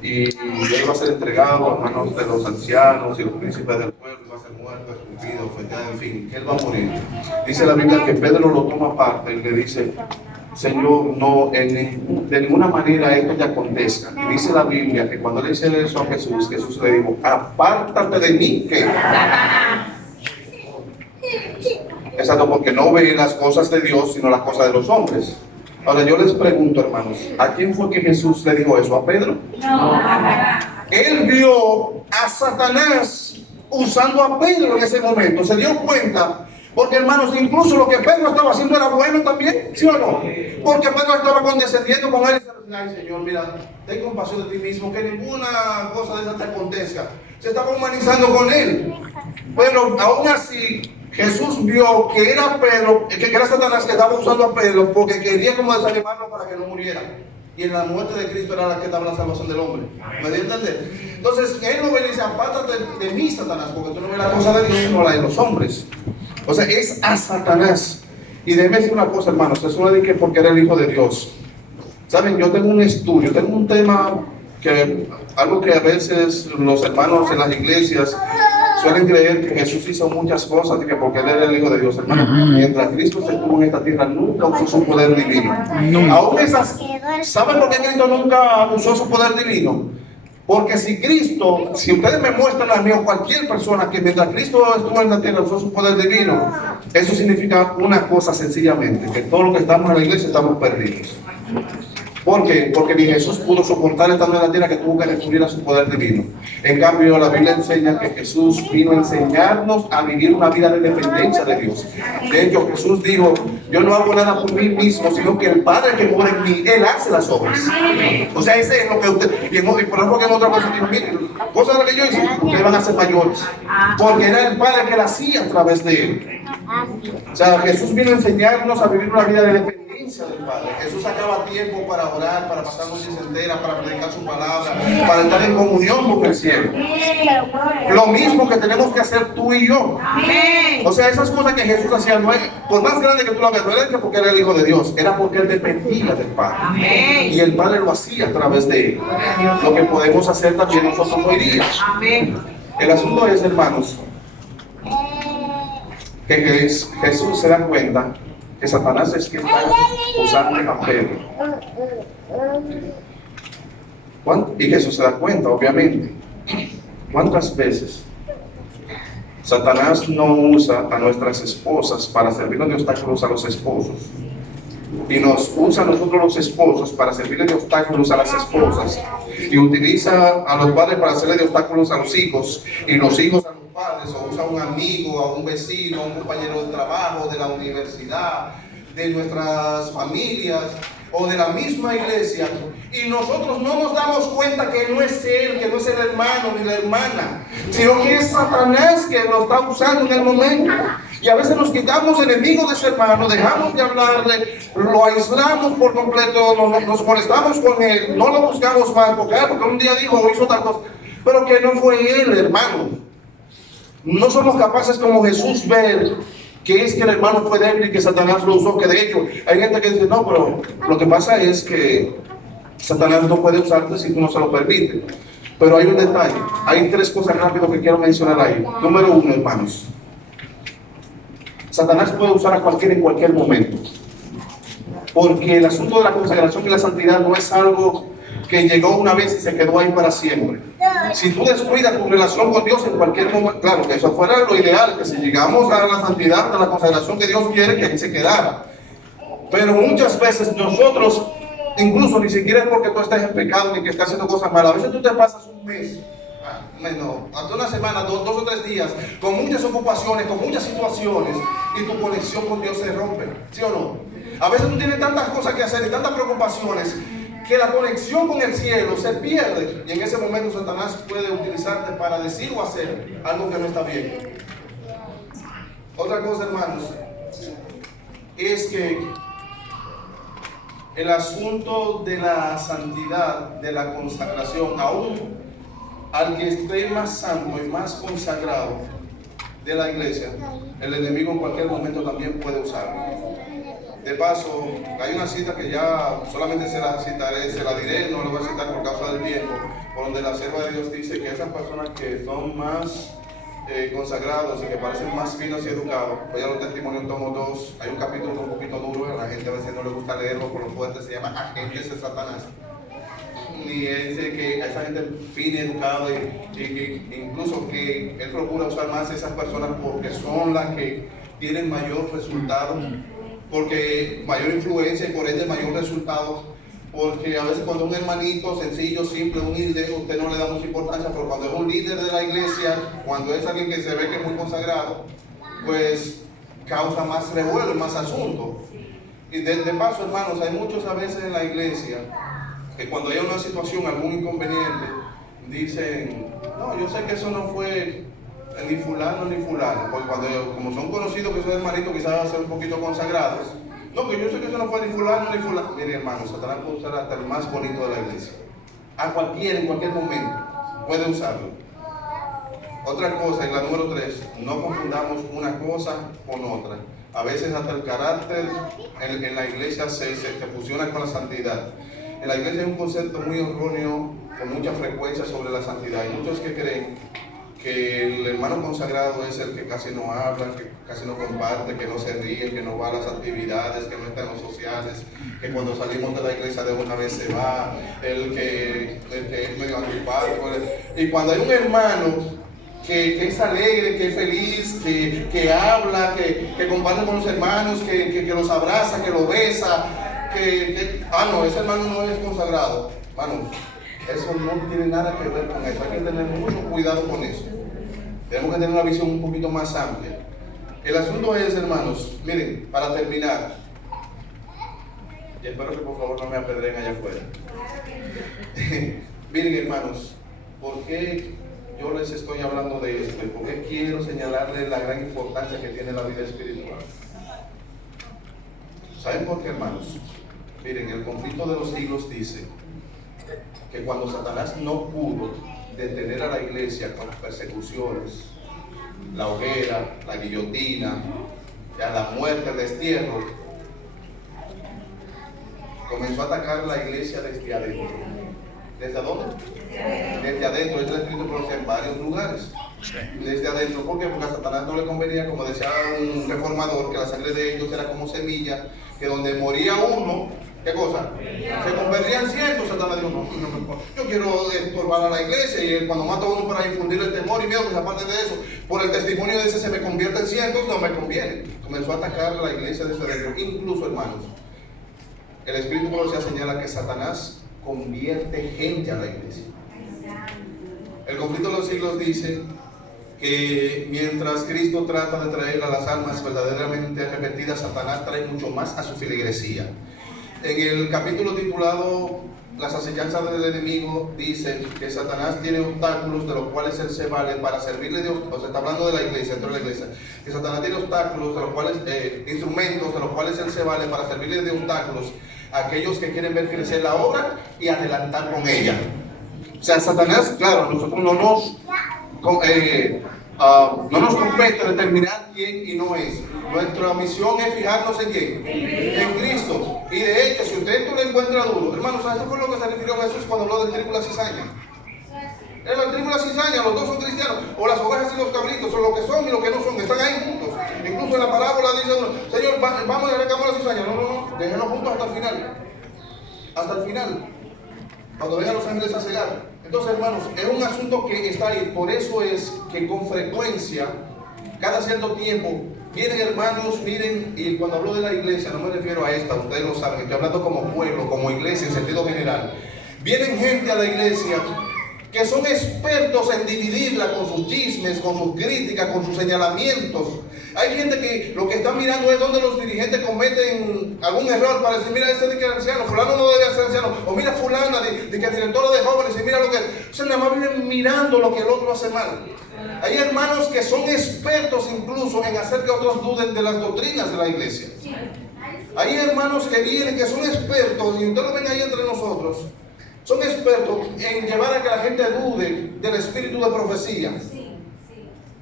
y él va a ser entregado a manos de los ancianos y los príncipes del pueblo, y va a ser muerto, escupido, ofendido, en fin, que él va a morir. Dice la Biblia que Pedro lo toma aparte y le dice: Señor, no, de ninguna manera esto te acontezca. Y dice la Biblia que cuando le dice eso a Jesús, Jesús le dijo: apártate de mí, que exacto, porque no ve las cosas de Dios, sino las cosas de los hombres. Ahora yo les pregunto, hermanos, ¿a quién fue que Jesús le dijo eso? ¿A Pedro? No. Él vio a Satanás usando a Pedro en ese momento. Se dio cuenta Porque hermanos, incluso lo que Pedro estaba haciendo era bueno también, ¿sí o no? Porque Pedro estaba condescendiendo con él. Ay, Señor, mira, ten compasión de ti mismo, que ninguna cosa de esa te acontezca. Se estaba humanizando con él. Bueno, aún así, Jesús vio que era Pedro, que era Satanás que estaba usando a Pedro porque quería como desanimarlo para que no muriera. Y en la muerte de Cristo era la que estaba la salvación del hombre. ¿Me dio a entender? Entonces, él no ve y dice, apártate de mí, Satanás, porque tú no ves la cosa de Dios, sino la de los hombres. O sea, es a Satanás. Y déjeme decir una cosa, hermanos, eso no es que porque era el Hijo de Dios. Saben, yo tengo un estudio, tengo un tema algo que a veces los hermanos en las iglesias suelen creer que Jesús hizo muchas cosas y que porque él era el Hijo de Dios, hermano. Mientras Cristo estuvo en esta tierra, nunca usó su poder divino. Aún esas, ¿saben por qué Cristo nunca usó su poder divino? Porque si Cristo, si ustedes me muestran a mí o cualquier persona que mientras Cristo estuvo en la tierra usó su poder divino, eso significa una cosa sencillamente, que todos los que estamos en la iglesia estamos perdidos. ¿Por qué? Porque ni Jesús pudo soportar estando en la tierra que tuvo que recurrir a su poder divino. En cambio, la Biblia enseña que Jesús vino a enseñarnos a vivir una vida de dependencia de Dios. De hecho, Jesús dijo, yo no hago nada por mí mismo, sino que el Padre que mora en mí, Él hace las obras. O sea, ese es lo que usted... Y por ejemplo, que en otra cosa dijo, miren, cosas de las que yo hice, ustedes van a ser mayores. Porque era el Padre que la hacía a través de Él. O sea, Jesús vino a enseñarnos a vivir una vida de dependencia del Padre. Jesús sacaba tiempo para orar, para pasar noches enteras, para predicar su palabra, para estar en comunión con el cielo. Lo mismo que tenemos que hacer tú y yo. O sea, esas cosas que Jesús hacía, no es, por más grande que tú lo veas, no era porque era el Hijo de Dios, era porque Él dependía del Padre. Y el Padre lo hacía a través de Él. Lo que podemos hacer también nosotros hoy día. El asunto es, hermanos, que Jesús se da cuenta que Satanás es quien está usando a Pedro. Y Jesús se da cuenta, obviamente. ¿Cuántas veces Satanás no usa a nuestras esposas para servirnos de obstáculos a los esposos? Y nos usa a nosotros los esposos para servirle de obstáculos a las esposas. Y utiliza a los padres para hacerle de obstáculos a los hijos. Y los hijos a los padres, o usa a un amigo, a un vecino, a un compañero de trabajo, de la universidad, de nuestras familias o de la misma iglesia, y nosotros no nos damos cuenta que no es él, que no es el hermano ni la hermana, sino que es Satanás que lo está usando en el momento. Y a veces nos quitamos enemigos de ese hermano, dejamos de hablarle, lo aislamos por completo, nos molestamos con él, no lo buscamos más, porque un día dijo o hizo tal cosa, pero que no fue él, hermano. No somos capaces como Jesús ver que es que el hermano fue débil y que Satanás lo usó, que de hecho hay gente que dice, no, pero lo que pasa es que Satanás no puede usarte si tú no se lo permites. Pero hay un detalle, hay tres cosas rápidas que quiero mencionar ahí. Número uno, hermanos, Satanás puede usar a cualquiera en cualquier momento, porque el asunto de la consagración y la santidad no es algo que llegó una vez y se quedó ahí para siempre. Si tú descuidas tu relación con Dios en cualquier momento, claro que eso fuera lo ideal, que si llegamos a la santidad, a la consagración que Dios quiere, que ahí se quedara. Pero muchas veces nosotros, incluso ni siquiera es porque tú estés en pecado ni que estés haciendo cosas malas, a veces tú te pasas un mes, hasta una semana, dos o tres días, con muchas ocupaciones, con muchas situaciones, y tu conexión con Dios se rompe, ¿sí o no? A veces tú tienes tantas cosas que hacer y tantas preocupaciones que la conexión con el cielo se pierde, y en ese momento Satanás puede utilizarte para decir o hacer algo que no está bien. Otra cosa, hermanos, es que el asunto de la santidad, de la consagración, aún al que esté más santo y más consagrado de la iglesia, el enemigo en cualquier momento también puede usarlo. De paso, hay una cita que ya solamente se la citaré, se la diré, no la voy a citar por causa del tiempo, por donde la sierva de Dios dice que esas personas que son más consagrados y que parecen más finos y educados, voy a los testimonios en tomo 2, hay un capítulo un poquito duro, a la gente a veces no le gusta leerlo por lo fuerte, se llama Agentes de Satanás. Y dice que a esa gente fina y educada, y incluso que él procura usar más a esas personas porque son las que tienen mayor resultado, porque mayor influencia y por ende mayor resultado, porque a veces cuando un hermanito sencillo, simple, humilde, usted no le da mucha importancia, pero cuando es un líder de la iglesia, cuando es alguien que se ve que es muy consagrado, pues causa más revuelo y más asunto. Y de paso, hermanos, hay muchos a veces en la iglesia que cuando hay una situación, algún inconveniente, dicen, no, yo sé que eso no fue ni fulano ni fulano, porque como son conocidos que son hermanitos, quizás van a ser un poquito consagrados. No, que yo sé que eso no fue ni fulano ni fulano. Mire, hermano, Satanás puede usar hasta el más bonito de la iglesia. En cualquier momento, puede usarlo. Otra cosa, y la número 3, no confundamos una cosa con otra. A veces hasta el carácter en la iglesia se fusiona con la santidad. En la iglesia hay un concepto muy erróneo, con mucha frecuencia sobre la santidad. Hay muchos que creen que el hermano consagrado es el que casi no habla, que casi no comparte, que no se ríe, que no va a las actividades, que no está en los sociales, que cuando salimos de la iglesia de una vez se va, el que es medio antipático. Y cuando hay un hermano que es alegre, que es feliz, que habla, que comparte con los hermanos, que los abraza, que lo besa, no, ese hermano no es consagrado. Hermanos, eso no tiene nada que ver con eso. Hay que tener mucho cuidado con eso. Tenemos que tener una visión un poquito más amplia. El asunto es, hermanos, miren, para terminar, y espero que por favor no me apedreen allá afuera. Miren, hermanos, ¿por qué yo les estoy hablando de esto? ¿Y por qué quiero señalarles la gran importancia que tiene la vida espiritual? ¿Saben por qué, hermanos? Miren, el conflicto de los siglos dice que cuando Satanás no pudo detener a la iglesia con las persecuciones, la hoguera, la guillotina, ya la muerte, el destierro, comenzó a atacar la iglesia desde adentro. ¿Desde dónde? Desde adentro. Esto es escrito por en varios lugares. Desde adentro. ¿Por qué? Porque a Satanás no le convenía, como decía un reformador, que la sangre de ellos era como semilla, que donde moría uno, ¿qué cosa? Se convertían cientos. Satanás dijo, no, yo quiero estorbar a la iglesia, y cuando mato a uno para infundirle temor y miedo, pues aparte de eso, por el testimonio de ese se me convierte en cientos, no me conviene. Comenzó a atacar a la iglesia desde adentro. Incluso, hermanos, el Espíritu de Dios señala que Satanás convierte gente a la iglesia. El conflicto de los siglos dice que mientras Cristo trata de traer a las almas verdaderamente arrepentidas, Satanás trae mucho más a su feligresía. En el capítulo titulado Las acechanzas del enemigo, dice que Satanás tiene obstáculos de los cuales él se vale para servirle a Dios. O sea, está hablando de la iglesia, dentro de la iglesia, que Satanás tiene obstáculos de los cuales, instrumentos de los cuales él se vale para servirle de obstáculos a aquellos que quieren ver crecer la obra y adelantar con ella. O sea, Satanás, claro, nosotros no nos compete determinar quién y no es. Nuestra misión es fijarnos en quién, en Cristo. Y de hecho, si usted lo encuentra duro, hermanos, eso fue lo que se refirió Jesús cuando habló del trigo y la cizaña. El trigo y la cizaña, los dos son cristianos, o las ovejas y los cabritos, son lo que son y lo que no son, están ahí juntos. Incluso en la parábola dice uno, Señor, vamos a reclamar la cizaña. No, déjenlos juntos hasta el final. Hasta el final, cuando vengan los ángeles a cegar. Entonces, hermanos, es un asunto que está ahí. Por eso es que con frecuencia, cada cierto tiempo, vienen hermanos, miren, y cuando hablo de la iglesia, no me refiero a esta, ustedes lo saben, estoy hablando como pueblo, como iglesia en sentido general. Vienen gente a la iglesia que son expertos en dividirla con sus chismes, con sus críticas, con sus señalamientos. Hay gente que lo que está mirando es donde los dirigentes cometen algún error para decir, mira, ese de que es anciano, fulano no debe ser anciano, o mira fulana de que es directora de jóvenes, y mira lo que... O sea, nada más vienen mirando lo que el otro hace mal. Hay hermanos que son expertos incluso en hacer que otros duden de las doctrinas de la iglesia. Hay hermanos que vienen, que son expertos, y ustedes lo ven ahí entre nosotros, son expertos en llevar a que la gente dude del espíritu de profecía.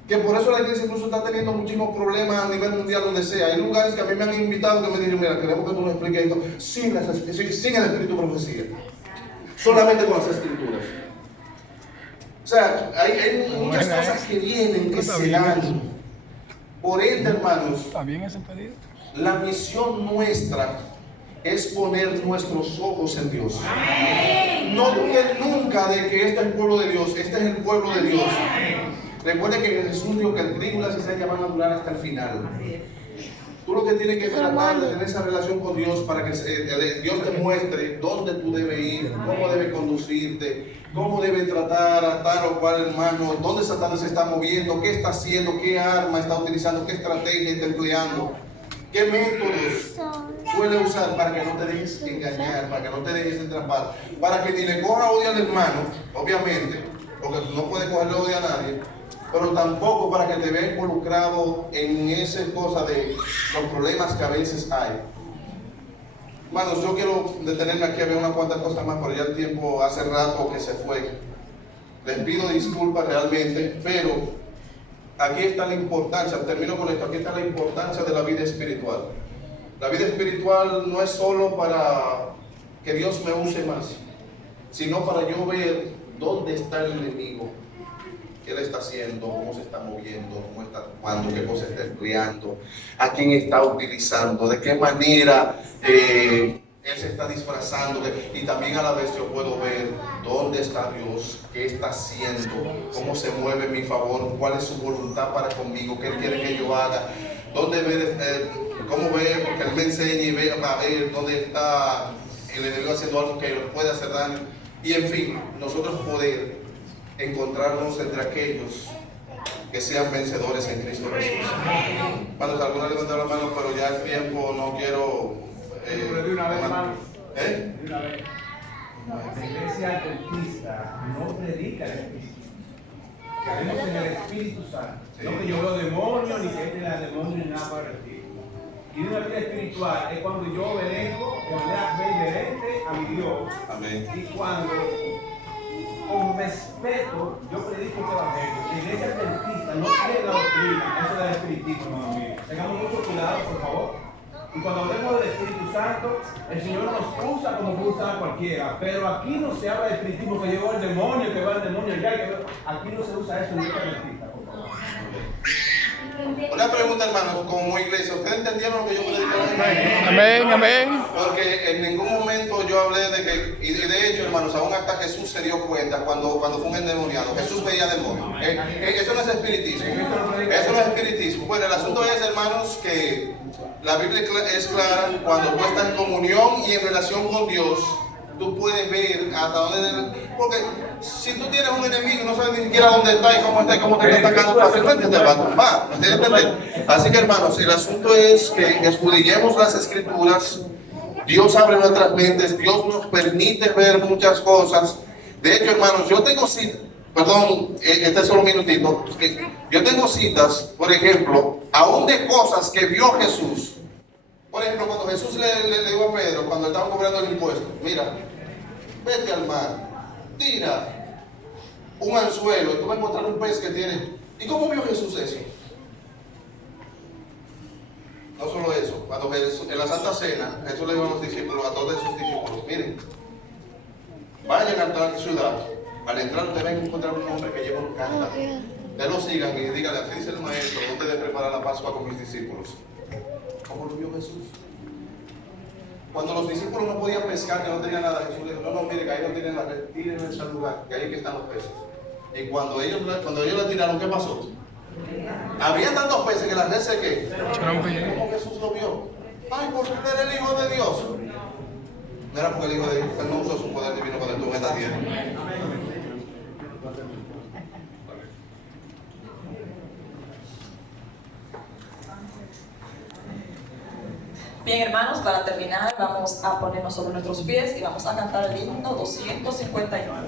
Que por eso la iglesia incluso está teniendo muchísimos problemas a nivel mundial, donde sea. Hay lugares que a mí me han invitado que me dijeron, mira, queremos que tú nos expliques esto sin el espíritu de profecía, solamente con las escrituras. O sea, hay muchas cosas que vienen, que se dan. Por ende, hermanos, la misión nuestra es poner nuestros ojos en Dios. No duden nunca de que este es el pueblo de Dios, este es el pueblo de Dios. Recuerden que Jesús dijo que el trigo y la cizaña van a durar hasta el final. Tú lo que tienes que tratar de tener esa relación con Dios para que Dios te muestre dónde tú debes ir, cómo debes conducirte, cómo debes tratar a tal o cual hermano, dónde Satanás se está moviendo, qué está haciendo, qué arma está utilizando, qué estrategia está empleando, qué métodos suele usar para que no te dejes engañar, para que no te dejes entrampar, para que ni le coja odio al hermano, obviamente, porque no puedes cogerle odio a nadie, pero tampoco para que te veas involucrado en esa cosa de los problemas que a veces hay. Hermanos, yo quiero detenerme aquí a ver unas cuantas cosas más, pero ya el tiempo hace rato que se fue. Les pido disculpas realmente, pero aquí está la importancia, termino con esto, aquí está la importancia de la vida espiritual. La vida espiritual no es solo para que Dios me use más, sino para yo ver dónde está el enemigo, qué le está haciendo, cómo se está moviendo, cómo está actuando, qué cosa está empleando, a quién está utilizando, de qué manera él se está disfrazando, y también a la vez yo puedo ver dónde está Dios, qué está haciendo, cómo se mueve en mi favor, cuál es su voluntad para conmigo, qué Él quiere que yo haga, dónde ver, cómo ver, porque Él me enseña y ve a ver dónde está el enemigo haciendo algo que nos puede hacer daño, y en fin, nosotros poder encontrarnos entre aquellos que sean vencedores en Cristo Jesús. Cuando algunos levantan la mano, pero ya el tiempo no quiero. De una vez, hermano. ¿Eh? De una vez. La iglesia adventista no predica el Espíritu. Creemos en el Espíritu Santo. Sí. No que yo veo demonios, ni que entre la demonio, ni nada para el Espíritu. Y una vida espiritual es cuando yo obedezco de manera reverente a mi Dios. Amén. Y cuando con respeto yo predico este evangelio. La iglesia adventista no tiene la doctrina, eso del espiritismo, hermano mío. Tengamos mucho cuidado, por favor. Y cuando hablemos del Espíritu Santo, el Señor nos usa como puede usar a cualquiera. Pero aquí no se habla de espiritismo que llegó el demonio, que va el demonio allá. Aquí no se usa eso en la iglesia adventista, por favor. Una pregunta, hermanos, como iglesia, ¿ustedes entendieron lo que yo predicaba? Amén, amén. Porque en ningún momento yo hablé de que, y de hecho, hermanos, aún hasta Jesús se dio cuenta cuando fue un endemoniado. Jesús veía demonios. Eso no es espiritismo. Eso no es espiritismo. Bueno, el asunto es, hermanos, que la Biblia es clara. Cuando tú estás en comunión y en relación con Dios, tú puedes ver hasta dónde. Porque si tú tienes un enemigo y no sabes ni siquiera dónde está y cómo te está atacando, fácilmente te va a tumbar. ¿Entiendes? Así que, hermanos, el asunto es que escudriñemos las Escrituras. Dios abre nuestras mentes, Dios nos permite ver muchas cosas. De hecho, hermanos, yo tengo citas, perdón, este es solo un minutito. Yo tengo citas, por ejemplo, aún de cosas que vio Jesús. Por ejemplo, cuando Jesús le dijo a Pedro, cuando estaban cobrando el impuesto, mira, vete al mar, tira un anzuelo y tú vas a encontrar un pez que tiene. ¿Y cómo vio Jesús eso? No solo eso, cuando Jesús, en la Santa Cena, Jesús le dijo a los discípulos, a todos sus discípulos, miren, vayan a tal ciudad, al entrar ustedes van a encontrar un hombre que lleva un cántaro. Ustedes lo sigan y díganle, así dice el maestro, no te de preparar la Pascua con mis discípulos. ¿Cómo lo vio Jesús? Cuando los discípulos no podían pescar, que no tenían nada, Jesús les dijo, no, mire, que ahí no tienen la red, tiren en ese lugar, que ahí es que están los peces. Y cuando ellos la tiraron, ¿qué pasó? Había tantos peces que la red se qué. ¿Cómo Jesús lo vio? Ay, porque él era el Hijo de Dios. No era porque el Hijo de Dios, él no usó su poder divino cuando estuvo en esta tierra. Bien, hermanos, para terminar vamos a ponernos sobre nuestros pies y vamos a cantar el himno 259.